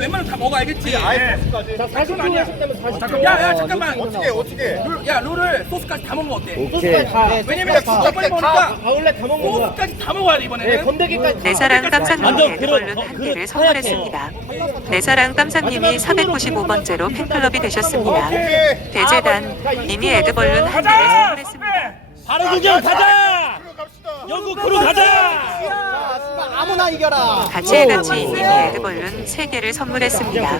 웬만하면 다 먹어 알겠지? 아예 자, 40초 하셨다면 40초. 잠깐, 야, 야, 잠깐만. 어떻게 어떻게? 룰, 야, 룰을 소스까지 다 먹으면 어때? 소스까지 다. 왜냐면 진짜 빨리 먹으니까 아, 원래 다 먹는 거야. 소스까지 다 먹어야 돼, 네, 이번에는. 건더기까지 다. 내 사랑 깜상님이 완전 에드벌룬 한 그- 개를 그 선물했습니다. 내 사랑 깜상님이 495번째로 팬클럽이 되셨습니다. 대재단 이미 에드벌룬 한 개를 선물했습니다. 바로 구경 가자. 영국 크루 가자. 아무나 이겨라. 가치의 가치 인님이 에드벌룬 3개를 선물했습니다.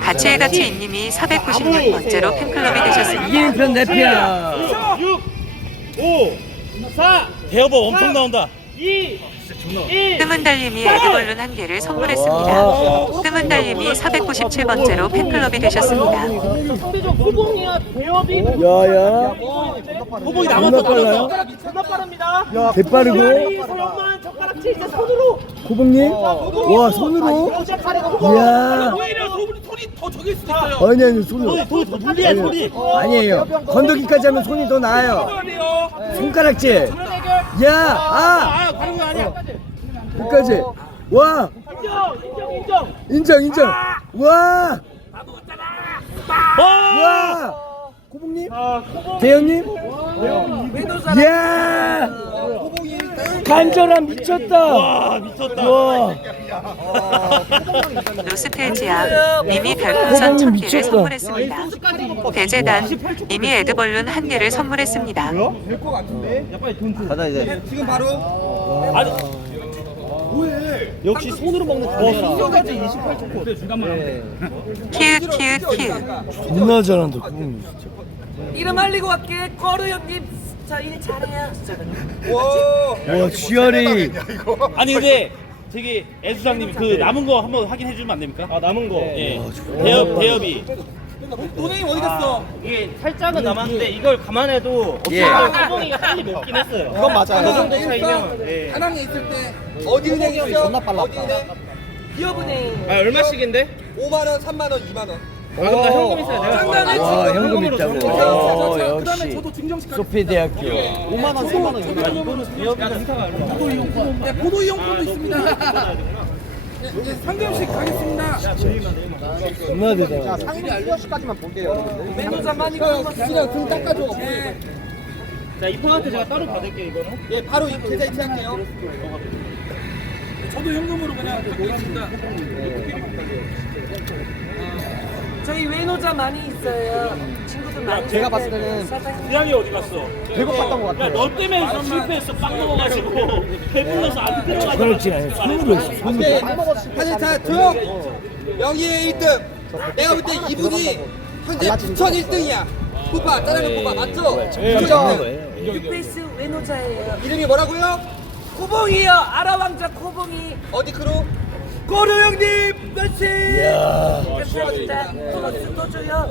가치의 가치 인님이 496번째로 팬클럽이 되셨습니다. 이기는 편내 피야. 6, 5, 4. 대여보 엄청 나온다. 2, 1. 뜸은 달님이 에드벌룬 한 개를 선물했습니다. 뜸은 달님이 497번째로 팬클럽이 되셨습니다. 호봉이야. 야야. 호봉이 남았어 빨라요? 남았어. 존나 빠릅니다. 젓가락질 이제 손으로. 호봉님? 와 손으로? 이야. 오히려 손이, 손이 더 적일 수도 있어요. 아니 아니 손으로. 손이 더 물리야 손이. 아니에요. 건더기까지 하면 손이 더 나아요. 돼요. 손가락질. 야, 아, 아 다른 거 아니야. 끝까지. 와, 인정 인정 인정. 인정 인정. 와, 와. 와. 고봉님? 아. 대형님? 야, 간절함 미쳤다. 와 미쳤다. 와, 노스텔지아 이미 별풍선 1000개를 미쳤다. 선물했습니다. 대재단 이미 에드벌룬 한 개를 선물했습니다. 가자 이제. 지금 바로 아니. 역시 손으로 먹는 가게라. 여기까지 28초 코. 중간만 하면 돼. 키읔 키읔 키읔 존나 잘한다. 이름 알리고 갈게. 거루 형님 저 일 잘해요. 와, 지열이. 아니 근데 저기 애수장님이 그 남은 거 한번 확인해 주면 안 됩니까? 아 남은 거. 예. 대엽 대엽이. 노네임 어디 갔어? 이게 살짝은 남았는데 이걸 감안해도 예. 호봉이가 빨리 먹긴 했어요. 그건 맞아요. 그 정도 차이면. 예. 하남에 있을 때 어디 은행이었어? 존나 빨랐다. 어디 은행? 기업은행. 아 얼마씩인데? 5만 원, 3만 원, 2만 원. 아 그럼 나 현금 있어야 내가. 장난해, 와, 지금. 현금 있다고. 자, 어, 자, 역시. 그다음에 저도 증정식 할게요. 소피대학교. 5만 원, 3만 원, 2만 원. 이거는 행사가 아니라. 보도 이용권. 네, 보도 이용권도 있습니다. 네, 네, 상금식 가겠습니다. 존나 대단하다. 상위 수여시까지만 볼게요. 많이 이거 그냥 등 닦아줘. 네. 자 이분한테 제가 따로 받을게요 이거는. 예, 바로 이 계좌 이체할게요. 저도 현금으로 그냥 모릅니다. 저희 외노자 많이 있어요. 친구들 많이. 제가 봤을 때는 사장님. 대학이 어디 갔어? 배고팠던 것 같아요. 야너 때문에 실패했어 빵 먹어가지고 배불러서 안 들어가잖아. 그렇지 않아요. 손으로 했어. 손으로. 네, 사실 자, 조용. 명예의 1등. 내가 볼 때 이분이 현재 부천 1등이야. 뽑아, 짜장면 뽑아, 맞죠? 부천 1등. 뉴페이스 외노자예요. 이름이 뭐라고요? 코봉이요. 아라왕자 코봉이. 어디 크루? 거루 형님 merci. 야. 감사합니다. 보너스 또 줘요.